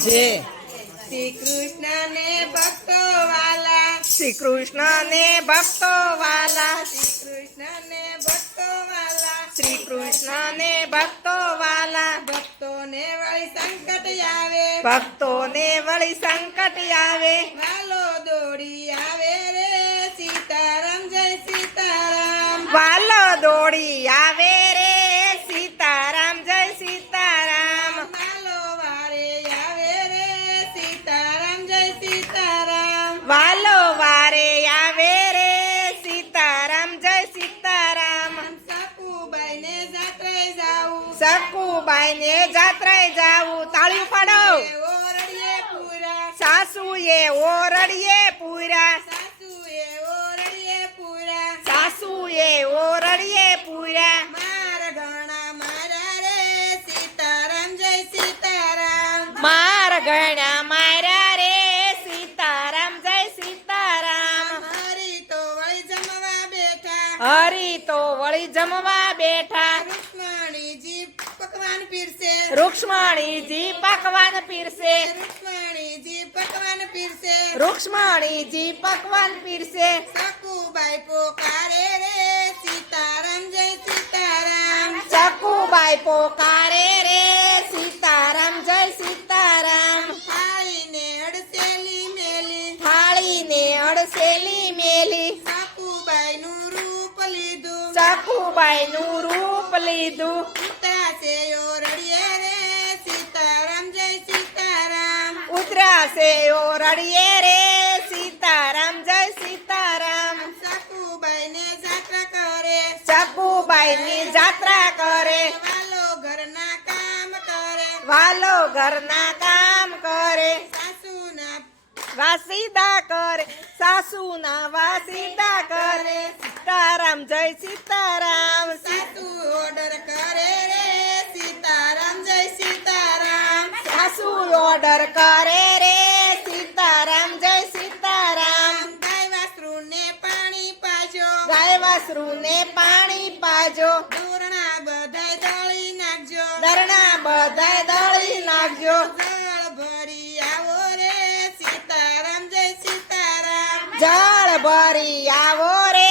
જે શ્રી કૃષ્ણ ને ભક્તો વાલા, શ્રી કૃષ્ણ ને ભક્તો વાલા, શ્રી કૃષ્ણ ને ભક્તો વાલા, શ્રી કૃષ્ણ ને ભક્તો વાલા, ભક્તોને વળી સંકટ આવે, ભક્તોને વળી સંકટ આવે, વાલો દોડી આવે રે સીતારામ જય સીતારામ, વાલો દોડી આવે રે સીતારામ જય સીતારામ, વાલો વારે આવે રે સીતારામ જય સીતારામ, વાલો વારે આવે રે સીતારામ જય સીતારામ, સકુબાઈ ને જાત્રે જાવું, સકુબાઈ ને જાત્રે જાવું, તાળીઓ પાડો. ઓરડીએ પૂરા, સાસુએ ઓરડીએ પૂરા, સાસુએ ઓરડીએ પૂરા, સાસુએ ઓરડીએ પૂરા, માર ઘણા મારા રે સીતારામ જય સીતારામ, માર ગણા માર્યા રે સીતારામ જય સીતારામ, હરી તો વળી જમવા બેઠા, હરી તો વળી જમવા બેઠા, રૂક્ષ્મણીજી પકવાન પીરસે, રૂક્ષ્મણીજી પકવાન પીરસે, રૂક્ષ્મણીજી પકવાન પીરસે, રૂક્ષ્મણીજી પકવાન પીરસે, સકુબાઈ પોકારે રે સીતારામ જય સીતારામ, સકુબાઈ પોકારે રે સીતારામ જય સીતારામ, થાળીને અડસેલી મેલી, થાળીને અડસેલી મેલી, સકુબાઈનું રૂપ લીધું, સકુબાઈનું રૂપ લીધું, ઉતાસે ઓરડીએ રે સીતારામ જય સીતારામ, ઉતરાશે ઓરડીએ રે સીતારામ જય સીતારામ, સકુબાઈને જાત્રા કરે, સકુબાઈની જાત્રા કરે, વાલો ઘરના કામ કરે, વાલો ઘરના કામ કરે, સાસુના વાસીદા કરે, સાસુના વાસીદા કરે, સીતારામ જય સીતારામ, સાસુ ઓર્ડર કરે રે સીતારામ જય સીતારામ, સાસુ ઓર્ડર કરે રે સીતારામ જય સીતારામ, ગાય વાસરુને પાણી પાજો, ગાય વાસરુને પાણી પાજો, દૂરણા બધાય દળી નાખજો, દરણા બધાય દળી નાખજો, જળ ભરી આવો રે સીતારામ જય સીતારામ, જળ ભરી આવો રે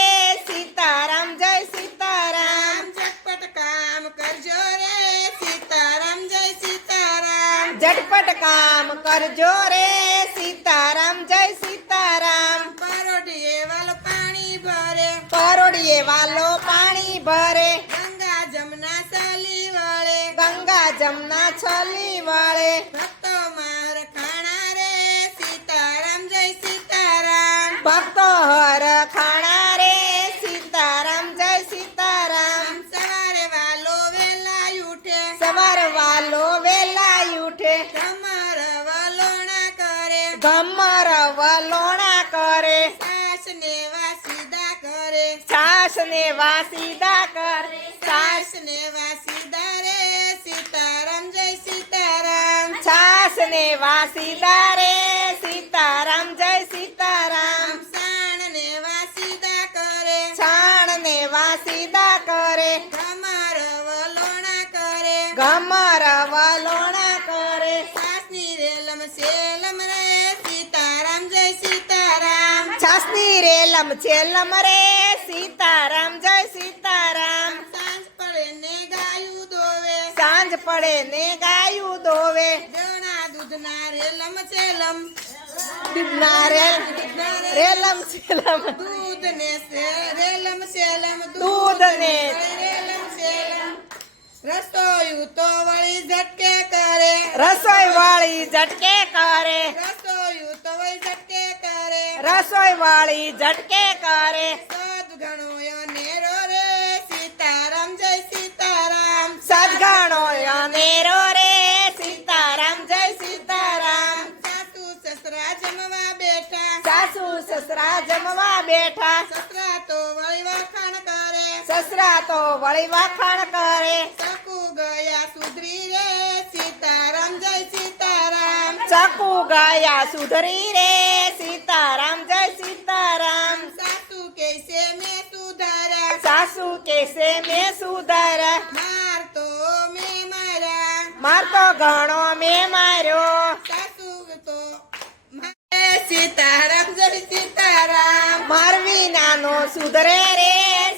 સીતારામ જય સીતારામ, ઝટપટ કામ કરજો રે સીતારામ જય સીતારામ, ઝટપટ કામ કરજો રે સીતારામ જય સીતારામ, પરોઢીએ વાલો પાણી ભરે, પરોડીએ વાલો પાણી ભરે, ગંગા જમના સલી વળે, ગંગા જમના છલી વળે, ભક્તો માર ખાણા રે સીતારામ જય સીતારામ, ભક્તો હર ખાણા રે સીતારામ જય સીતારામ, સવારે વાલો વેલા ઉઠે, સવાર વાલો વેલા ઉઠે, કમર વલોણા કરે, ગમર વલોણા કરે, સાસને વાસીદા કરે, સાસને વાસીદા કરે, સાસને વાસીદા રે સીતારામ જય સીતારામ, સાસને વાસીદા રે સીતારામ જય સીતારામ, સાણને વાસીદા કરે, છાણને વાસીદા કરે, કમર વલોણા કરે, ગમર વલોણા કરે, સાસની રેલમ સેલમ રે સીતારામ જય સીતારામ, છાસની રેલમ છેલમ રે સીતારામ જય સીતારામ, સાંજ પડે ને ગાયું દોવે, સાંજ પડે ને ગાયું દોવે, જણા દૂધના રેલમ સેલમ, દૂધના રેલમ છેલમ, દૂધ ને રેલમ સેલમ, દૂધ ને રેલમ સેલમ, રસોયું તો વળી ઝટકે કરે, રસોઈ વાળી ઝટકે કરે, રસોયું તો વળી ઝટકે કરે, રસોઈ વાળી ઝટકે કરે, સદગણો અનેરો રે સીતારામ જય સીતારામ, સદગણો અનેરો રે સીતારામ જય સીતારામ, સાસુ સસરા જમવા બેઠા, સાસુ સસરા જમવા બેઠા, સસરા તો વળી વખાણ કરે, સસરા તો વળી વખાણ કરે, સકુ ગયા સુધરી રે સીતારામ જય સીતારામ, ચકુ ગયા સુધરી રે સીતારામ જય સીતારામ, સાસુ કહેશે મેં સુધારા, સાસુ કેસે મેં સુધારા, માર તો મેં મારા, માર તો ઘણો મેં માર્યો, સાસુ સીતારામ જય સીતારામ. મારવી નાનો સુધરે રે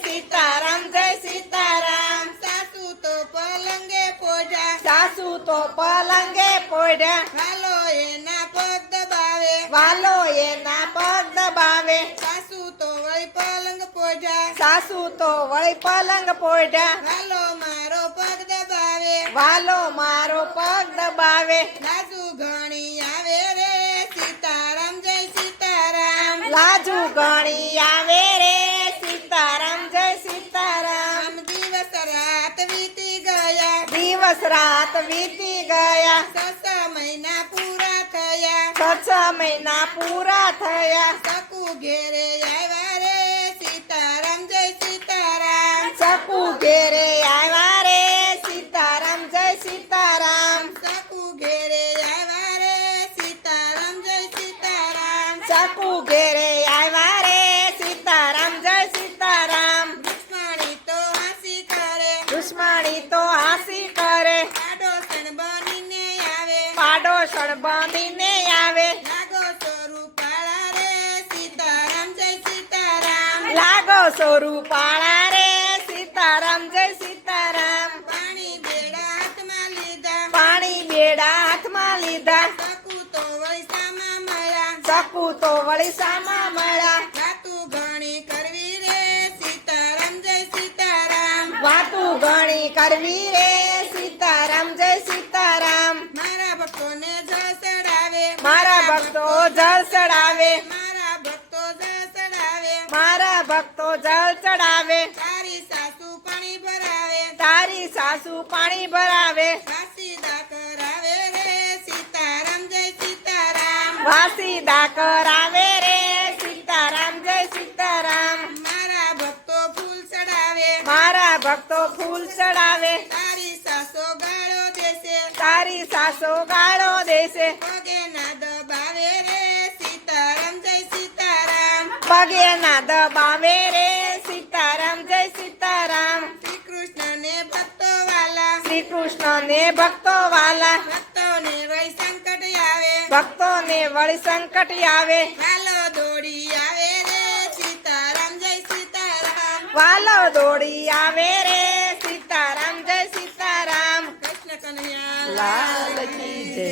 સીતારામ જય સીતારામ. સાસુ તો પલંગે પોઢ્યા, સાસુ તો પલંગે પોઢ્યા, હાલો એના પગ દબાવે. વાલો એના પગ દબાવે. સાસુ તો વળી પલંગ પોઢ્યા, સાસુ તો વળી પલંગ પોઢ્યા, હાલો મારો પગ દબાવે. વાલો મારો પગ દબાવે. લાજુ ઘણી આવે રે સીતારામ જય સીતારામ. લાજુ ઘણી આવે રે સીતારામ જય સીતારામ. આમ દિવસ રાત વીતી ગયા, દિવસ રાત વીતી ગયા, 6 મહિના પૂરા થયા. 6 મહિના પૂરા થયા. સકુ ઘેરે આવ્યા રે સીતારામ જય સીતારામ. સકુ ઘેરે આવ્યા રે સીતારામ જય સીતારામ. સકુ ઘેરે આવ્યા રે સીતારામ જય સીતારામ. સકુ ઘેરે આવ્યા રે સીતારામ જય સીતારામ. દુશ્મની તો હાંસી કરે, દુશ્મની તો હાંસી કરે, પાડોશન બનીને આવે. પાડોશણ બાંધીને આવે. લાગો સ્વરૂપાળા રે સીતારામ જય સીતારામ. લાગો સ્વરૂપાળા રે સીતારામ જય સીતારામ. પાણી બેડા હાથમાં લીધા, પાણી બેડા હાથમાં લીધા, સકુ તો વળી સામા મળ્યા. સકુ તો વળી સામા મળ્યા. વાતું ઘણી કરવી રે સીતારામ જય સીતારામ. વાતું ઘણી કરવી રે સીતારામ જય સીતારામ. મારા ભક્તોને જળ ચડાવે, મારા ભક્તો જળ ચડાવે, મારા ભક્તો જળ ચડાવે. મારા ભક્તો જળ ચડાવે. તારી સાસુ પાણી ભરાવે, તારી સાસુ પાણી ભરાવે. વાસીદા કરાવે રે સીતારામ જય સીતારામ. વાસીદા કરાવે રે સીતારામ જય સીતારામ. મારા ભક્તો ફૂલ ચડાવે, મારા ભક્તો ફૂલ ચડાવે. તારી સાસો ગાળો દેશે, તારી સાસો ગાળો દેશે. પગે ના દબાવે રે સીતારામ જય સીતારામ. પગે ના દબાવે રે સીતારામ જય સીતારામ. શ્રી કૃષ્ણને ભક્તો વાલા, શ્રી કૃષ્ણને ભક્તો વાલા, ભક્તોને વળી સંકટ આવે. ભક્તોને વળી સંકટ આવે. હાલો દોડી આવે રે સીતારામ જય સીતારામ. વાલો દોડી આવે રે સીતારામ જય સીતારામ. કૃષ્ણ કનૈયા લાલ કી જય.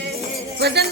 ભજન